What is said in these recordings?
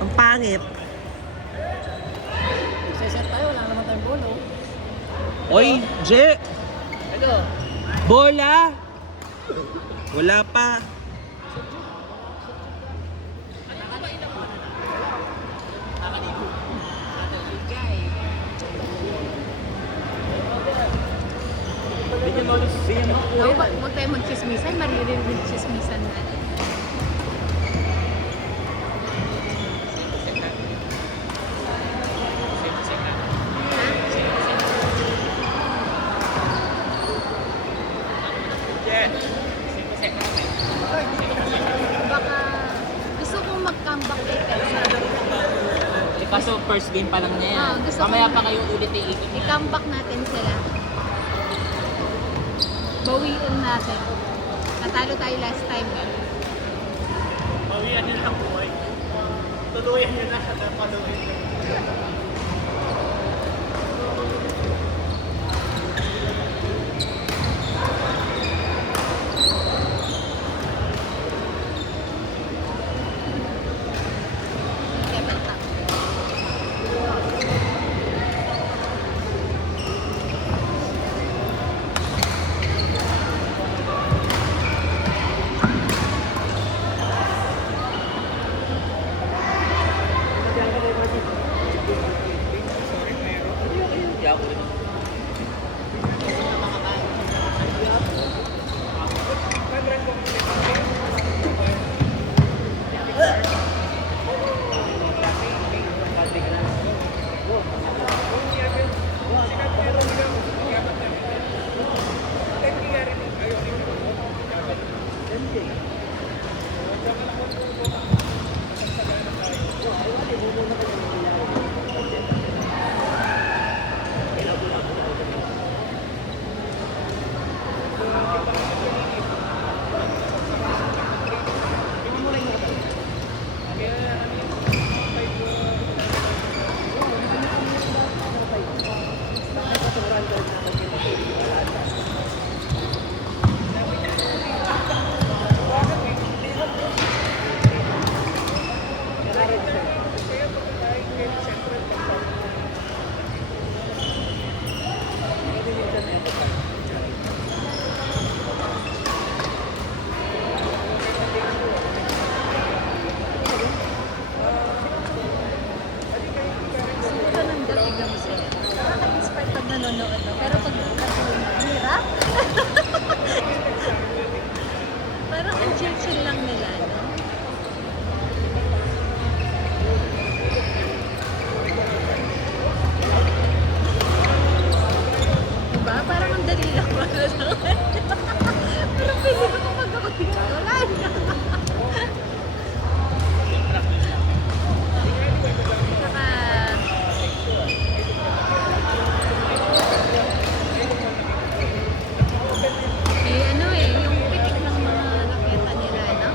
Ang pangit. Nagseset tayo, wala naman tayong bolo. Oy, Je! Ano? Bola! Wala pa. No, huwag tayo magchismisan, maririnig chismisan natin. Baka gusto kong mag-comeback kay Tessa. Kaso first game pa lang niya yan. Gusto Mamaya ko- pa kayo ulit iikot. I-comeback natin sila. Bawiin natin. Natalo tayo last time. Bawian nyo lang buhay. Tuluyan nyo na at paluin. Kaya banta. Ito nang gabi mo sila. Nakaka-inspire pag nanonood. No? Pero pag nanonood, hirap. Parang ang chill-chill lang nila. No? Diba? Parang ang dali lang para sa kanya. Pero pwede ko kapag ako wala na. Saka, ano yung pitik ng mga nakita nila, no?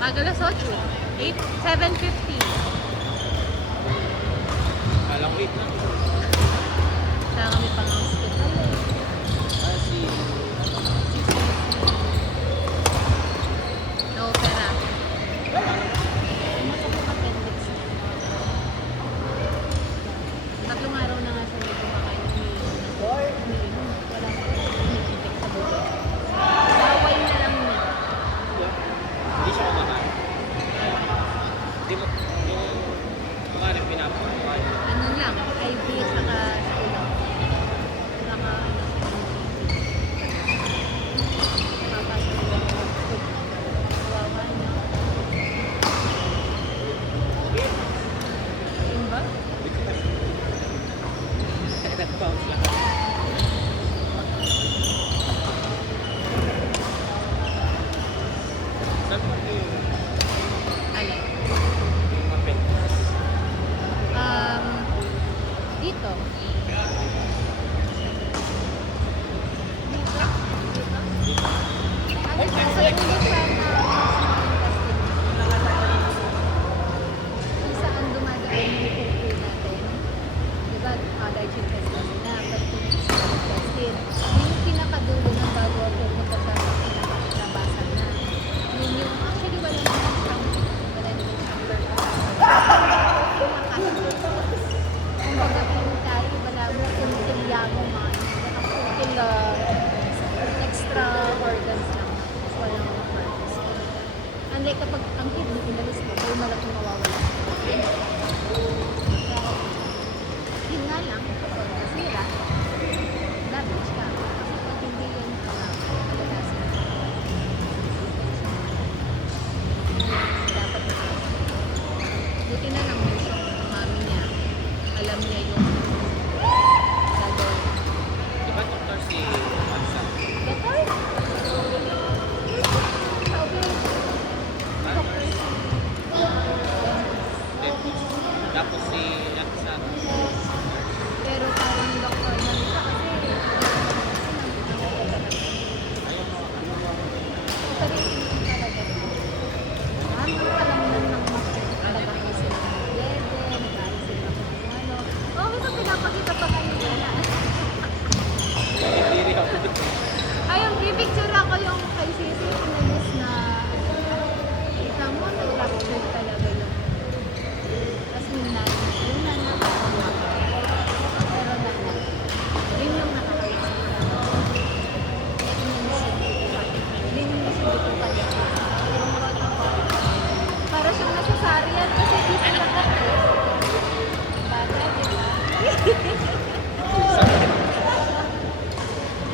Magalas 8, 7:50. ba? Nag-bounce lang. Saan pa kayo? Alin? Mapit. Dito. Ano kasi hindi siya kung saan dumadaan yung pupo natin. Diba, digestive test na, but intestine. Yun yung pinakadulo ng bago ako pumunta sa pinakalabasan na. Yun yung, actually wala naman siyang chamber. Kumbaga kung tayo, wala mo, kumitilya mo man. Kumitil extra organs lang. Tapos wala mo purpose. Unlike kapag ang kidney inalis mo, may malaki mawawala. Kaya, yun nga lang, kapag nasira, damage ka. Kasi pag hindi yun, kalalasin. Dapat na. Buti na lang yung mami niya. Alam niya yung gagawin. Di ba doktor si Mansa? Doktor? Sabi, doktor si Tapos si Aksan. pero parang doktor na siya kasi talaga. Ano alam na ng talaga kasi lebe, nag-aaral sila kung ano. Oo, ito pinapakita pa kayo nila. Hindi rin ako. Ayun, pipicture ako yung kay Sisi Pimenez na kita mo, nag-rapture talaga yung tapos yung nanay, yung nanay pero nanay, yun yung nakakawin yun yung nasibuto ka niya para siyang nasasarian kasi di sila bata, di ba?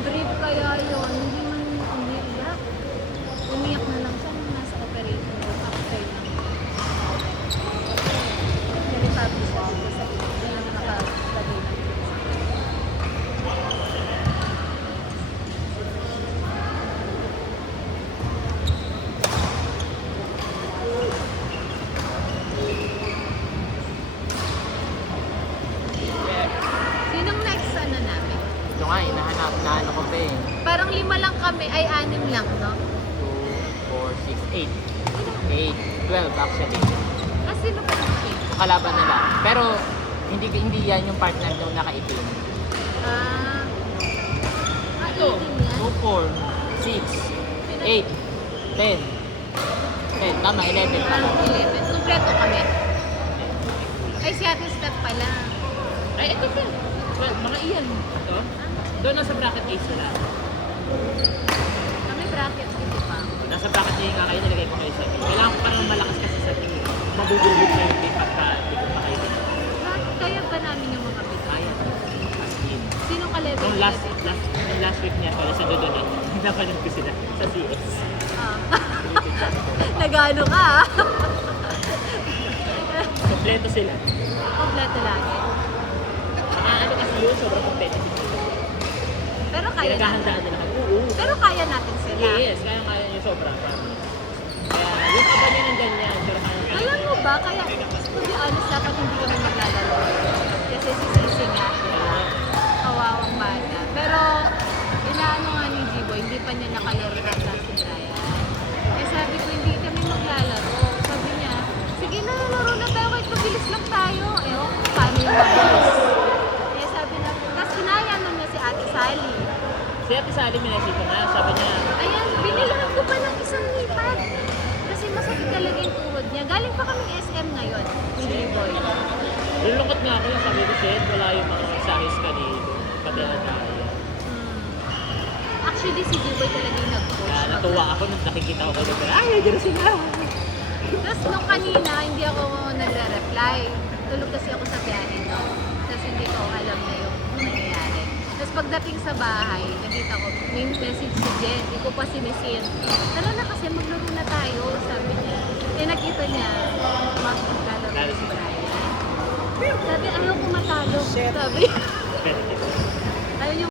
Brave kaya yun, hindi man umiyak. Umiyak na lang siya nung nasa operating room after ng nilipublish siya sa yun ang nakalagay ng Sinong next ano namin? Ito nga, hinahanap na ano ko pa eh. Parang 5 lang kami, ay 6 lang, no? 2, 4, 6, 8. 12 actually. Ah, sino pa naman? Kalaban nila. Pero hindi yan yung partner nung nakaitim. Ah, Ito, 2, 4, 6, 8, 10. 10, tama, 11 pala. 11. Kompleto kami. Ay, si Ate Steph pala. Ay, ito pa. Well, mga iyan. Ito. Doon nasa bracket A sila. Kami bracket, di ba? Nasa bracket A nga kayo, nilagay ko kayo sa team. Kailangan ko parang malakas kasi sa team. Mabubulbog na yung team pagka hindi ko pa kayo. Kaya ba namin yung mga bigay? Kaya. As in. Sino ka-level? Nung last week niya, sorry, sa Dodonate, napanood ko sila sa CS. Ah. Nagano ka ah. Kompleto sila. Kompleto lagi. Ano kasi yun, sobrang competitive. Pero kaya natin. Pinaghahandaan nila kami. Oo. Pero kaya natin sila. Yes, kaya nyo sobrang. Kaya yung kaba niya ng ganyan, pero kaya Alam mo ba, kaya to be honest, dapat hindi kami maglalaro. Kasi si Sisi nga, kawawang bata. Pero, inaano nga ni Jibo, hindi pa niya nakalaro na si Brian. Eh sabi ko, hindi kami maglalaro. Sabi niya, sige na, laro na tayo, kahit mabilis lang tayo. Eh, paano yung mabilis? Eh sabi na, tapos kinaya nun niya si Ate Sally. si Ate Sally minasito na, sabi niya, Ayan, binilang ko pa ng isang lipad. Kasi masakit talaga yung tuhod niya. Galing pa kaming SM ngayon, ni Jiboy. lulungkot nga ako yung sabi ko, Shed, wala yung mga magsahis ka dito. Pati na tayo. Actually, si Jiboy talaga yung nag-coach. Kaya natuwa ako nung nakikita ko kayo. Ay, gano'n sila. Tapos nung kanina, hindi ako nagre-reply. Tulog kasi ako sa biyahe, no? Tapos hindi ko alam na yung nangyayari. Tapos pagdating sa bahay, nakita ko, may message si Jen, hindi ko pa sinisin. Tara na kasi maglaro na tayo, sabi niya. Eh nakita niya, maglalaro si Brian. Sabi, ayaw ko matalo. Sabi, ayaw niyo